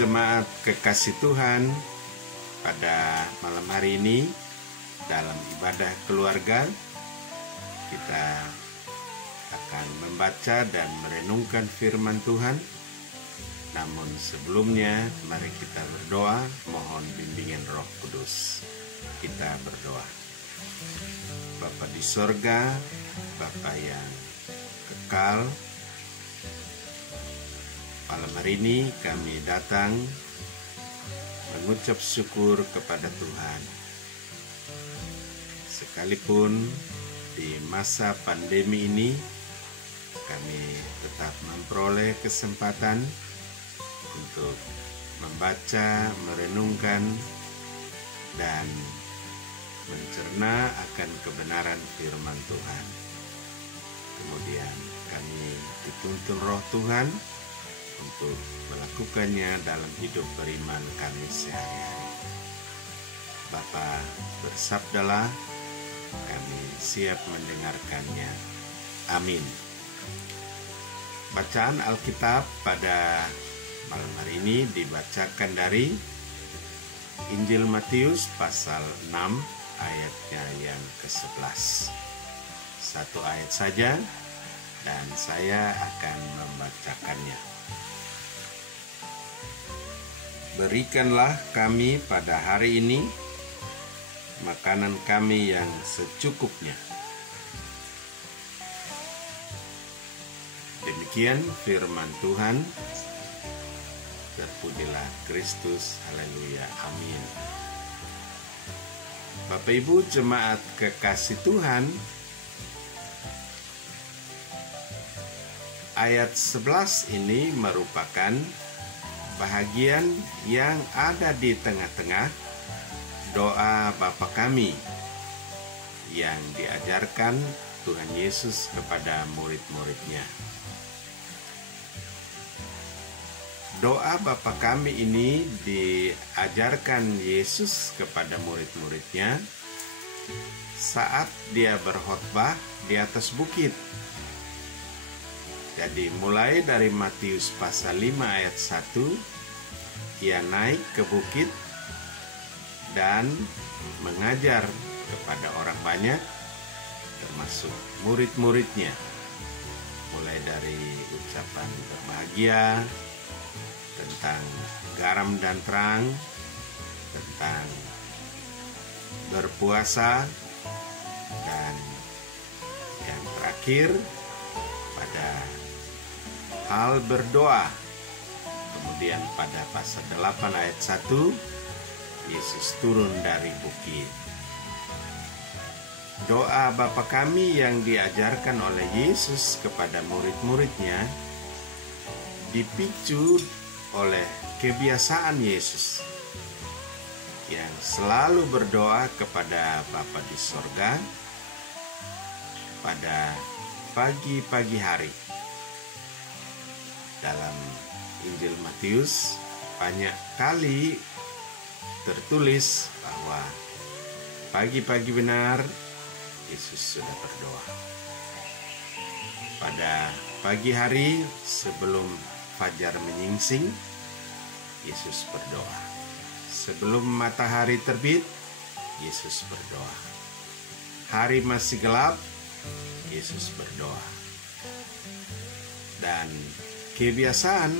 jemaat kekasih Tuhan, pada malam hari ini dalam ibadah keluarga kita akan membaca dan merenungkan firman Tuhan. Namun sebelumnya mari kita berdoa, mohon bimbingan Roh Kudus. Kita berdoa. Bapa di sorga, Bapa yang kekal, malam hari ini kami datang mengucap syukur kepada Tuhan. Sekalipun di masa pandemi ini kami tetap memperoleh kesempatan untuk membaca, merenungkan, dan mencerna akan kebenaran firman Tuhan. Kemudian kami dituntun Roh Tuhan untuk melakukannya dalam hidup beriman kami sehari-hari. Bapa, bersabdalah, kami siap mendengarkannya. Amin. Bacaan Alkitab pada malam hari ini dibacakan dari Injil Matius pasal 6 ayatnya yang ke-11. Satu ayat saja dan saya akan membacakannya. Berikanlah kami pada hari ini makanan kami yang secukupnya. Demikian firman Tuhan. Terpujilah Kristus, haleluya, amin. Bapak Ibu jemaat kekasih Tuhan, ayat 11 ini merupakan bahagian yang ada di tengah-tengah doa Bapa kami yang diajarkan Tuhan Yesus kepada murid-muridnya. Doa Bapa kami ini diajarkan Yesus kepada murid-muridnya saat dia berkhotbah di atas bukit. Jadi mulai dari Matius pasal 5 ayat 1, ia naik ke bukit dan mengajar kepada orang banyak, termasuk murid-muridnya. Mulai dari ucapan berbahagia, tentang garam dan terang, tentang berpuasa, dan yang terakhir pada hal berdoa. Kemudian pada pasal 8 ayat 1, Yesus turun dari bukit. Doa Bapa kami yang diajarkan oleh Yesus kepada murid-muridnya dipicu oleh kebiasaan Yesus yang selalu berdoa kepada Bapa di sorga pada pagi-pagi hari. Dalam Injil Matius banyak kali tertulis bahwa pagi-pagi benar Yesus sudah berdoa. Pada pagi hari sebelum fajar menyingsing, Yesus berdoa. Sebelum matahari terbit, Yesus berdoa. Hari masih gelap, Yesus berdoa. Dan kebiasaan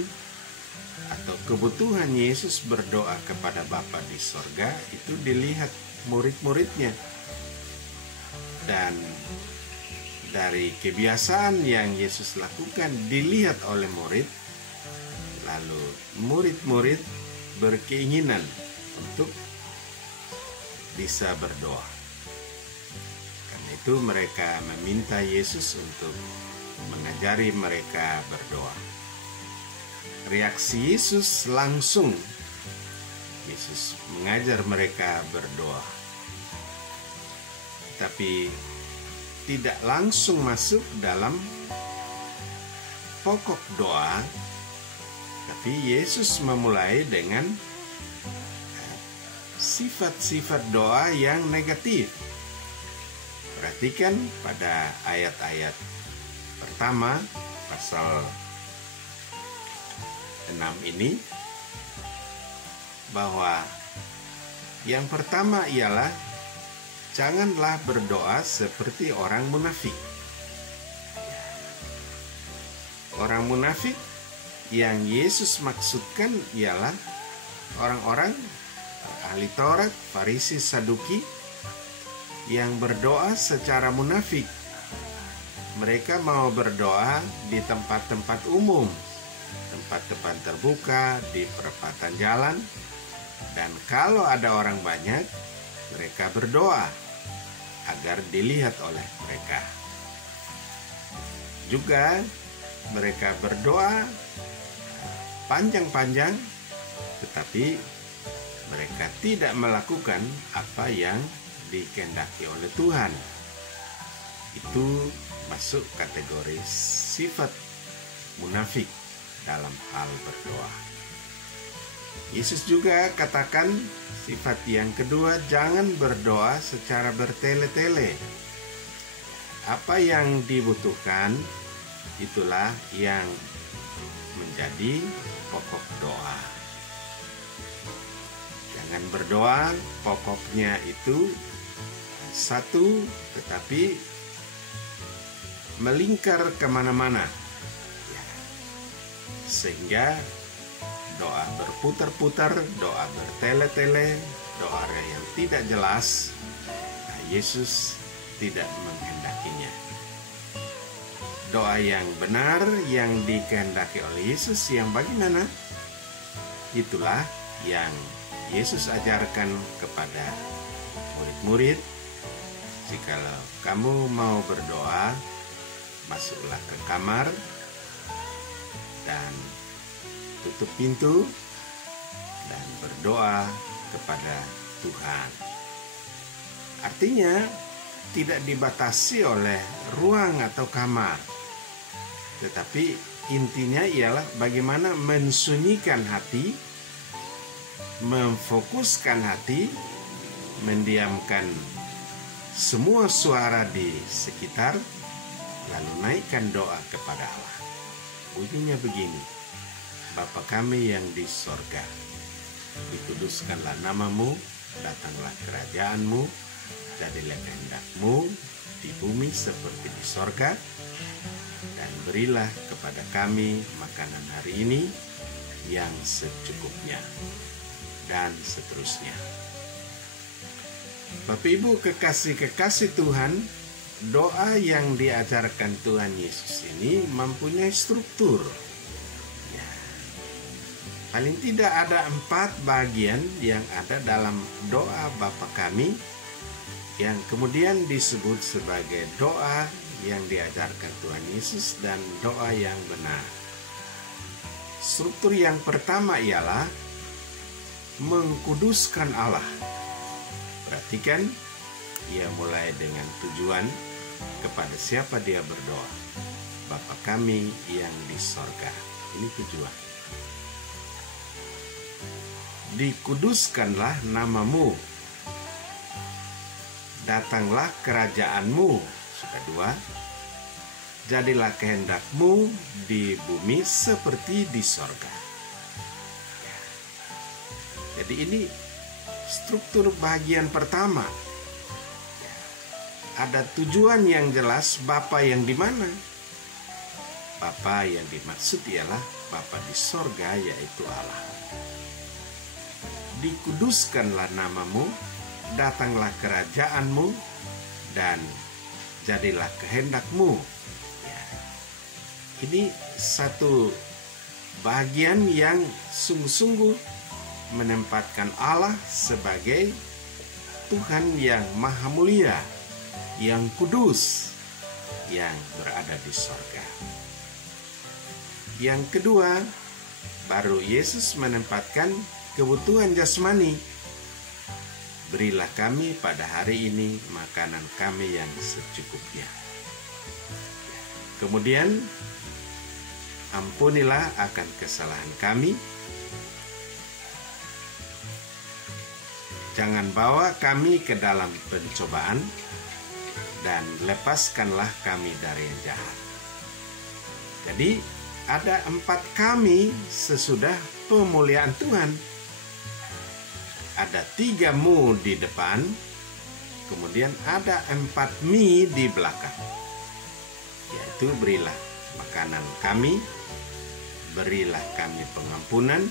atau kebutuhan Yesus berdoa kepada Bapa di sorga itu dilihat murid-muridnya. Dan dari kebiasaan yang Yesus lakukan dilihat oleh murid, lalu murid-murid berkeinginan untuk bisa berdoa. Karena itu mereka meminta Yesus untuk mengajari mereka berdoa. Reaksi Yesus langsung. Yesus mengajar mereka berdoa. Tapi tidak langsung masuk dalam pokok doa. Tapi Yesus memulai dengan sifat-sifat doa yang negatif. Perhatikan pada ayat-ayat pertama pasal 6 ini, bahwa yang pertama ialah janganlah berdoa seperti orang munafik. Orang munafik yang Yesus maksudkan ialah orang-orang ahli Taurat, Farisi, Saduki yang berdoa secara munafik. Mereka mau berdoa di tempat-tempat umum, tempat-tempat terbuka, di perempatan jalan, dan kalau ada orang banyak, mereka berdoa agar dilihat oleh mereka. Juga mereka berdoa panjang-panjang, tetapi mereka tidak melakukan apa yang dikehendaki oleh Tuhan. Itu masuk kategori sifat munafik dalam hal berdoa. Yesus juga katakan sifat yang kedua, jangan berdoa secara bertele-tele. Apa yang dibutuhkan, itulah yang menjadi pokok doa. Jangan berdoa pokoknya itu satu, tetapi melingkar kemana-mana, sehingga doa berputar-putar, doa bertele-tele, doa yang tidak jelas. Yesus tidak menghendakinya. Doa yang benar yang dikehendaki oleh Yesus yang bagaimana? Itulah yang Yesus ajarkan kepada murid-murid. Jikalau kamu mau berdoa, masuklah ke kamar dan tutup pintu dan berdoa kepada Tuhan. Artinya tidak dibatasi oleh ruang atau kamar, tetapi intinya ialah bagaimana mensunyikan hati, memfokuskan hati, mendiamkan semua suara di sekitar, lalu naikkan doa kepada Allah. Bunyinya begini, Bapa kami yang di sorga, dikuduskanlah namamu, datanglah kerajaanmu, jadilah kehendak-Mu di bumi seperti di sorga, dan berilah kepada kami makanan hari ini yang secukupnya, dan seterusnya. Bapak Ibu kekasih-kekasih Tuhan, doa yang diajarkan Tuhan Yesus ini mempunyai struktur. Paling tidak ada 4 bagian yang ada dalam doa Bapa kami, yang kemudian disebut sebagai doa yang diajarkan Tuhan Yesus dan doa yang benar. Struktur yang pertama ialah mengkuduskan Allah. Perhatikan, ia mulai dengan tujuan kepada siapa dia berdoa. Bapa kami yang di sorga. Ini tujuan. Dikuduskanlah namamu, datanglah kerajaanmu. Kedua, jadilah kehendak-Mu di bumi seperti di sorga. Jadi ini struktur bagian pertama. Ada tujuan yang jelas, Bapa yang di mana? Bapa yang dimaksud ialah Bapa di sorga, yaitu Allah. Dikuduskanlah namamu, datanglah kerajaanmu, dan jadilah kehendak-Mu. Ya. Ini satu bagian yang sungguh-sungguh menempatkan Allah sebagai Tuhan yang maha mulia, yang kudus, yang berada di sorga. Yang kedua, baru Yesus menempatkan kebutuhan jasmani. Berilah kami pada hari ini makanan kami yang secukupnya. Kemudian, ampunilah akan kesalahan kami. Jangan bawa kami ke dalam pencobaan, dan lepaskanlah kami dari yang jahat. Jadi, ada 4 kami sesudah pemuliaan Tuhan. ada 3 mu di depan, kemudian ada 4 mi di belakang. Yaitu berilah makanan kami, berilah kami pengampunan,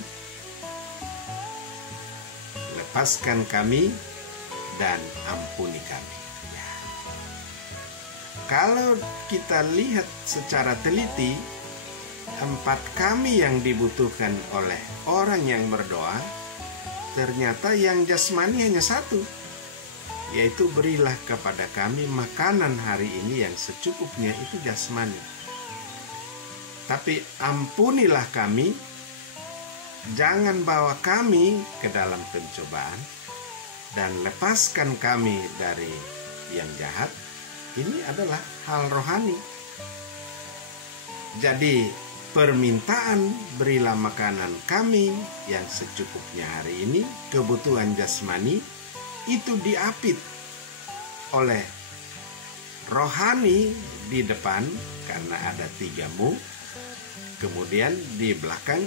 lepaskan kami, dan ampuni kami. Ya. Kalau kita lihat secara teliti, 4 kami yang dibutuhkan oleh orang yang berdoa, ternyata yang jasmani hanya 1, yaitu berilah kepada kami makanan hari ini yang secukupnya, itu jasmani. Tapi ampunilah kami, jangan bawa kami ke dalam pencobaan, dan lepaskan kami dari yang jahat. Ini adalah hal rohani. Jadi permintaan berilah makanan kami yang secukupnya hari ini, kebutuhan jasmani, itu diapit oleh rohani di depan karena ada 3 mu. Kemudian di belakang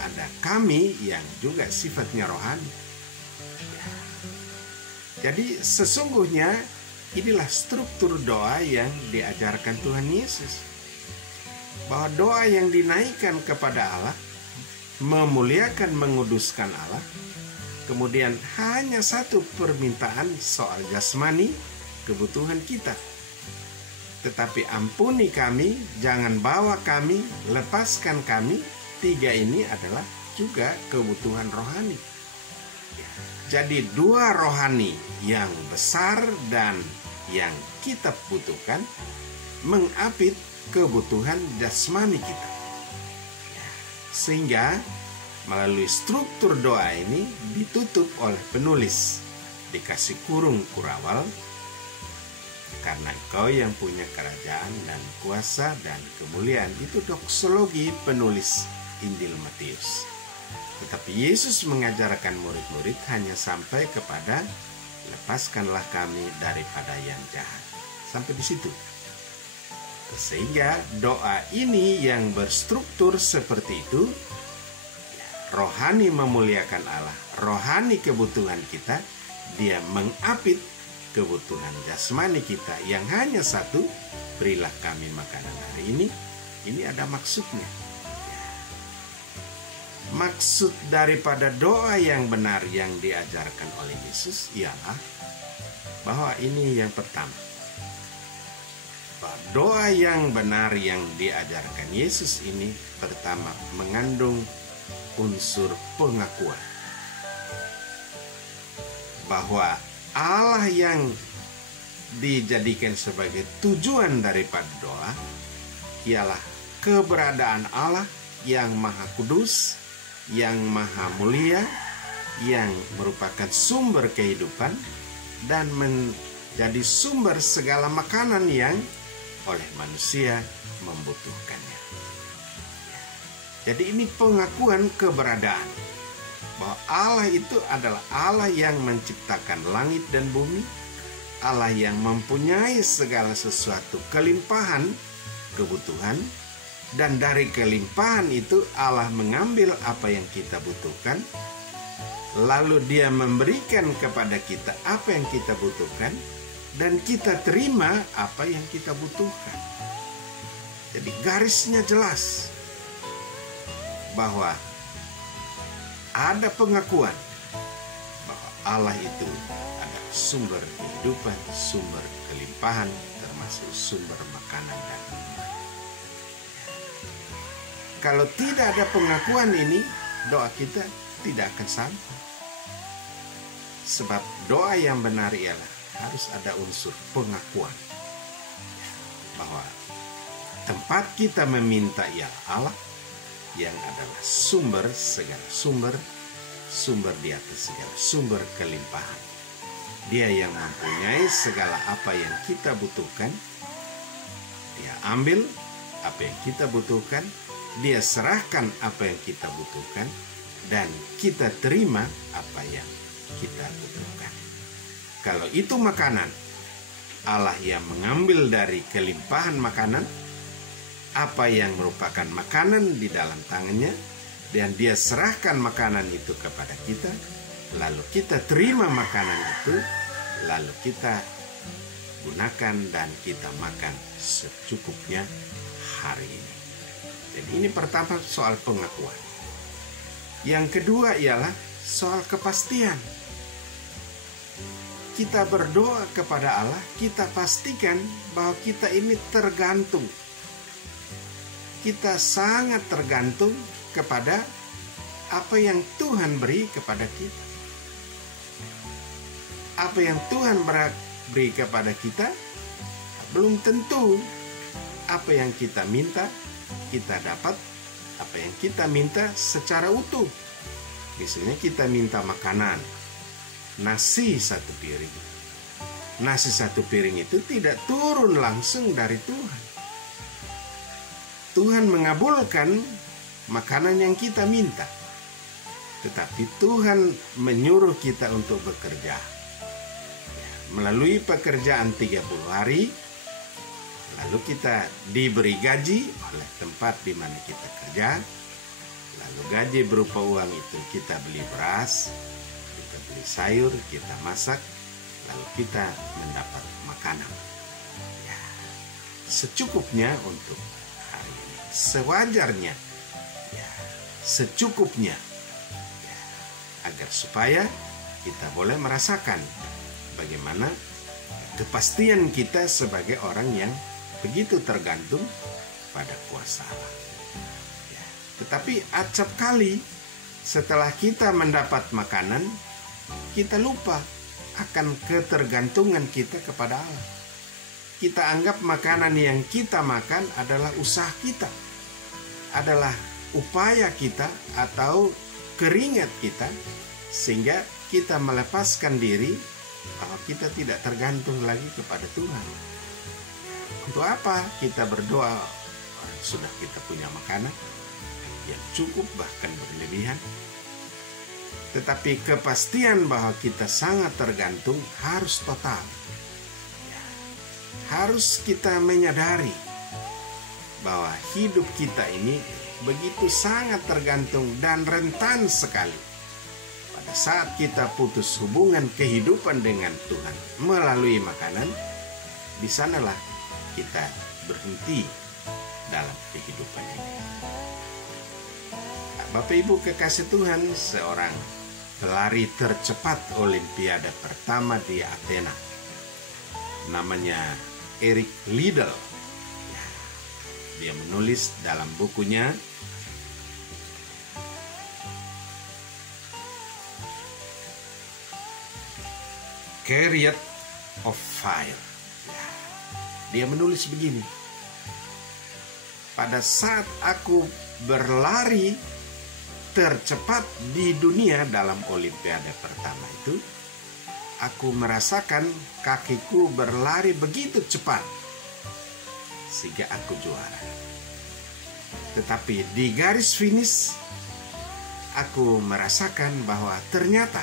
ada kami yang juga sifatnya rohani. Jadi sesungguhnya inilah struktur doa yang diajarkan Tuhan Yesus. Bahwa doa yang dinaikkan kepada Allah, memuliakan, menguduskan Allah. Kemudian hanya 1 permintaan soal jasmani, kebutuhan kita. Tetapi ampuni kami, jangan bawa kami, lepaskan kami. 3 ini adalah juga kebutuhan rohani. Jadi 2 rohani yang besar dan yang kita butuhkan mengapit kebutuhan jasmani kita. Sehingga melalui struktur doa ini ditutup oleh penulis, dikasih kurung kurawal, karena Engkau yang punya kerajaan dan kuasa dan kemuliaan. Itu doksologi penulis Injil Matius. Tetapi Yesus mengajarkan murid-murid hanya sampai kepada lepaskanlah kami daripada yang jahat. Sampai di situ. Sehingga doa ini yang berstruktur seperti itu, rohani memuliakan Allah, rohani kebutuhan kita, dia mengapit kebutuhan jasmani kita yang hanya 1, berilah kami makanan hari ini. Ini ada maksudnya. Maksud daripada doa yang benar yang diajarkan oleh Yesus ialah bahwa ini yang pertama, bahwa doa yang benar yang diajarkan Yesus ini pertama mengandung unsur pengakuan bahwa Allah yang dijadikan sebagai tujuan daripada doa ialah keberadaan Allah yang Maha Kudus, yang Maha Mulia, yang merupakan sumber kehidupan dan menjadi sumber segala makanan yang oleh manusia membutuhkannya. Jadi ini pengakuan keberadaan bahwa Allah itu adalah Allah yang menciptakan langit dan bumi, Allah yang mempunyai segala sesuatu kelimpahan kebutuhan. Dan dari kelimpahan itu Allah mengambil apa yang kita butuhkan, lalu dia memberikan kepada kita apa yang kita butuhkan, dan kita terima apa yang kita butuhkan. Jadi garisnya jelas bahwa ada pengakuan bahwa Allah itu adalah sumber kehidupan, sumber kelimpahan, termasuk sumber makanan dan minuman. Kalau tidak ada pengakuan ini, doa kita tidak akan sampai. Sebab doa yang benar ialah harus ada unsur pengakuan bahwa tempat kita meminta ialah Allah yang adalah sumber segala sumber, sumber di atas segala sumber kelimpahan. Dia yang mempunyai segala apa yang kita butuhkan. Dia ambil apa yang kita butuhkan, dia serahkan apa yang kita butuhkan, dan kita terima apa yang kita butuhkan. Kalau itu makanan, Allah yang mengambil dari kelimpahan makanan, apa yang merupakan makanan di dalam tangannya, dan dia serahkan makanan itu kepada kita, lalu kita terima makanan itu, lalu kita gunakan dan kita makan secukupnya hari ini. Jadi ini pertama soal pengakuan. Yang kedua ialah soal kepastian. Kita berdoa kepada Allah, kita pastikan bahwa kita ini tergantung. Kita sangat tergantung kepada apa yang Tuhan beri kepada kita. Apa yang Tuhan beri kepada kita, belum tentu apa yang kita minta, kita dapat apa yang kita minta secara utuh. Misalnya kita minta makanan, nasi 1 piring. Nasi 1 piring itu tidak turun langsung dari Tuhan. Tuhan mengabulkan makanan yang kita minta. Tetapi Tuhan menyuruh kita untuk bekerja. Melalui pekerjaan 30 hari, lalu kita diberi gaji oleh tempat di mana kita kerja. Lalu gaji berupa uang itu kita beli beras, kita beli sayur, kita masak, lalu kita mendapat makanan. Ya, secukupnya untuk hari ini, sewajarnya, ya, secukupnya, ya, agar supaya kita boleh merasakan bagaimana kepastian kita sebagai orang yang begitu tergantung pada kuasa Allah. Ya, tetapi acap kali setelah kita mendapat makanan, kita lupa akan ketergantungan kita kepada Allah. Kita anggap makanan yang kita makan adalah usaha kita, adalah upaya kita atau keringat kita, sehingga kita melepaskan diri bahwa kita tidak tergantung lagi kepada Tuhan. Untuk apa kita berdoa? Sudah kita punya makanan yang cukup bahkan berlebihan. Tetapi kepastian bahwa kita sangat tergantung harus total. Harus kita menyadari bahwa hidup kita ini begitu sangat tergantung dan rentan sekali. Pada saat kita putus hubungan kehidupan dengan Tuhan melalui makanan, di sanalah kita berhenti dalam kehidupan ini. Bapak Ibu kekasih Tuhan, seorang pelari tercepat Olimpiade pertama di Athena, namanya Eric Liddell. Dia menulis dalam bukunya Chariot of Fire. Dia menulis begini: pada saat aku berlari tercepat di dunia dalam Olimpiade pertama itu, aku merasakan kakiku berlari begitu cepat sehingga aku juara. Tetapi di garis finish, aku merasakan bahwa ternyata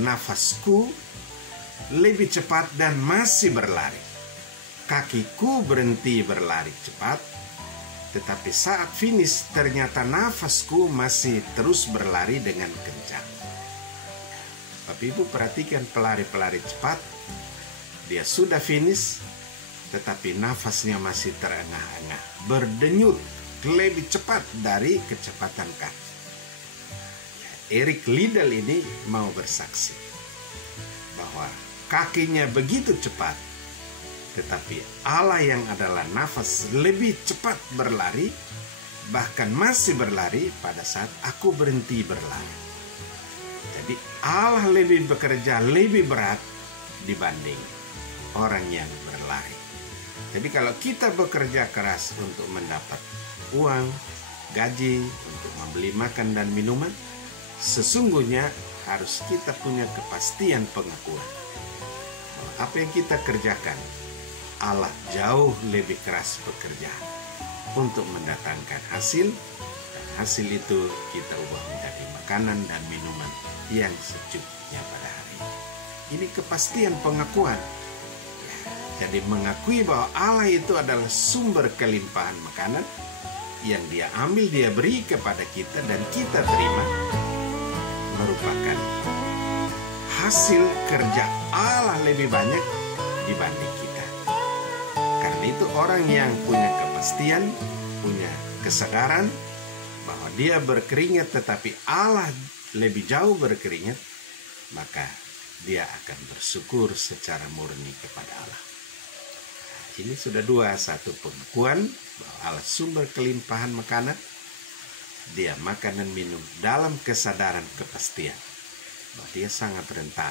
nafasku lebih cepat dan masih berlari. Kakiku berhenti berlari cepat, tetapi saat finish ternyata nafasku masih terus berlari dengan kencang. Bapak Ibu perhatikan pelari-pelari cepat, dia sudah finish, tetapi nafasnya masih terengah-engah, berdenyut lebih cepat dari kecepatan kaki. Eric Liddell ini mau bersaksi bahwa kakinya begitu cepat, tetapi Allah yang adalah nafas lebih cepat berlari, bahkan masih berlari pada saat aku berhenti berlari. Jadi Allah lebih bekerja lebih berat dibanding orang yang berlari. Jadi kalau kita bekerja keras untuk mendapat uang, gaji, untuk membeli makan dan minuman, sesungguhnya harus kita punya kepastian pengakuan bahwa apa yang kita kerjakan, Allah jauh lebih keras bekerja untuk mendatangkan hasil, dan hasil itu kita ubah menjadi makanan dan minuman yang secukupnya pada hari ini. Ini kepastian pengakuan. Jadi mengakui bahwa Allah itu adalah sumber kelimpahan makanan yang Dia ambil, Dia beri kepada kita dan kita terima. merupakan hasil kerja Allah lebih banyak dibanding kita. Karena itu orang yang punya kepastian, punya kesadaran bahwa dia berkeringat tetapi Allah lebih jauh berkeringat, maka dia akan bersyukur secara murni kepada Allah. Ini sudah dua, satu pengakuan bahwa Allah sumber kelimpahan makanan, dia makan dan minum dalam kesadaran kepastian bahwa dia sangat rentan,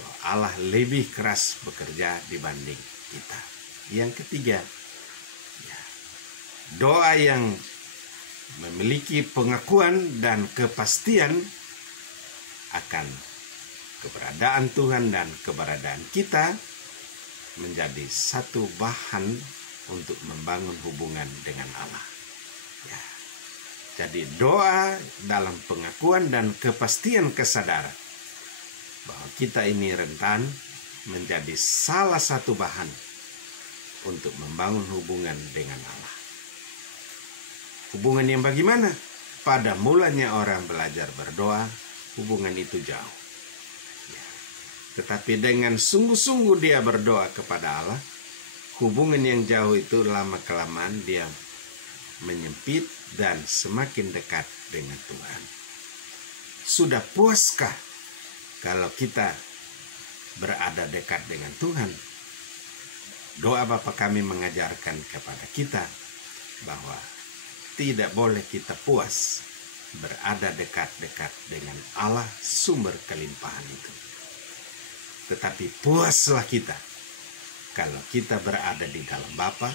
bahwa Allah lebih keras bekerja dibanding kita. Yang ketiga, doa yang memiliki pengakuan dan kepastian akan keberadaan Tuhan dan keberadaan kita menjadi satu bahan untuk membangun hubungan dengan Allah. Ya. Jadi doa dalam pengakuan dan kepastian kesadaran bahwa kita ini rentan menjadi salah satu bahan untuk membangun hubungan dengan Allah. Hubungan yang bagaimana? Pada mulanya orang belajar berdoa, hubungan itu jauh. Tetapi dengan sungguh-sungguh dia berdoa kepada Allah, hubungan yang jauh itu lama-kelamaan dia menyempit dan semakin dekat dengan Tuhan. Sudah puaskah kalau kita berada dekat dengan Tuhan? Doa Bapa kami mengajarkan kepada kita bahwa tidak boleh kita puas berada dekat-dekat dengan Allah sumber kelimpahan itu. Tetapi puaslah kita kalau kita berada di dalam Bapa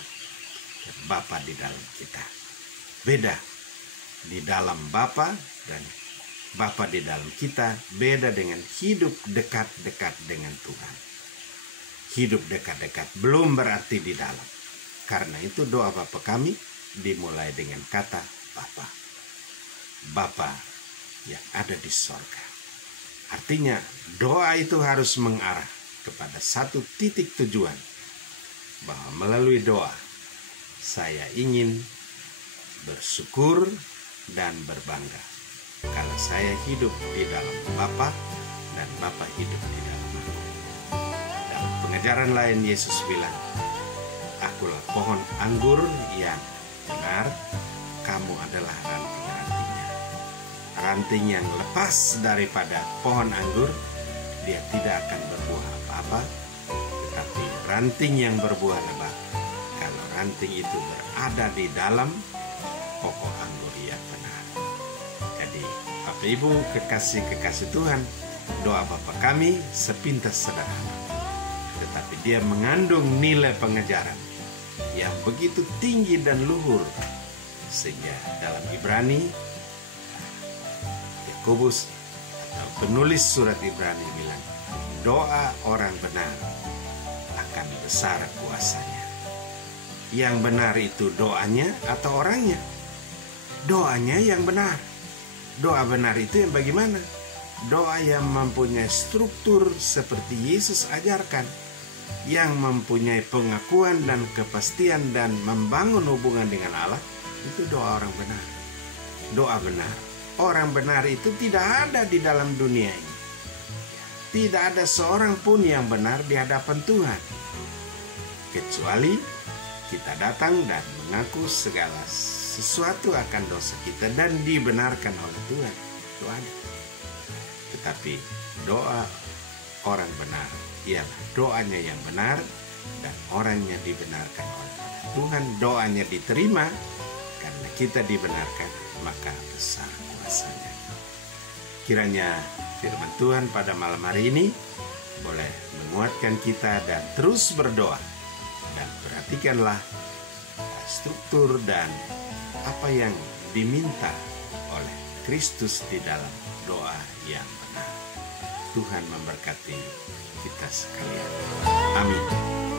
dan Bapa di dalam kita. Beda di dalam Bapa dan Bapa di dalam kita, beda dengan hidup dekat-dekat dengan Tuhan. Hidup dekat-dekat belum berarti di dalam. Karena itu doa Bapa kami dimulai dengan kata Bapa. Bapa yang ada di sorga. Artinya doa itu harus mengarah kepada satu titik tujuan. Bahwa melalui doa saya ingin bersyukur dan berbangga. Kalau saya hidup di dalam Bapa dan Bapa hidup di dalam aku. Dalam pengajaran lain Yesus bilang, akulah pohon anggur yang benar, kamu adalah ranting-rantingnya. Ranting yang lepas daripada pohon anggur, dia tidak akan berbuah apa-apa. Tetapi ranting yang berbuah lebat, kalau ranting itu berada di dalam pokok anggur yang benar. Jadi Bapak Ibu kekasih-kekasih Tuhan, doa Bapa kami sepintas sederhana, tetapi dia mengandung nilai pengajaran yang begitu tinggi dan luhur, sehingga dalam Ibrani Yakobus atau penulis surat Ibrani bilang, doa orang benar akan besar kuasanya. Yang benar itu doanya atau orangnya? Doanya yang benar. Doa benar itu yang bagaimana? Doa yang mempunyai struktur seperti Yesus ajarkan, yang mempunyai pengakuan dan kepastian dan membangun hubungan dengan Allah, itu doa orang benar. Doa benar. Orang benar itu tidak ada di dalam dunia ini. Tidak ada seorang pun yang benar di hadapan Tuhan. Kecuali kita datang dan mengaku segala sesuatu akan dosa kita dan dibenarkan oleh Tuhan. Itu ada. Tetapi doa orang benar ialah doanya yang benar dan orangnya dibenarkan oleh Tuhan. Doanya diterima karena kita dibenarkan, maka besar kuasanya. Kiranya firman Tuhan pada malam hari ini boleh menguatkan kita dan terus berdoa. Dan perhatikanlah struktur dan apa yang diminta oleh Kristus di dalam doa yang benar. Tuhan memberkati kita sekalian. Amin.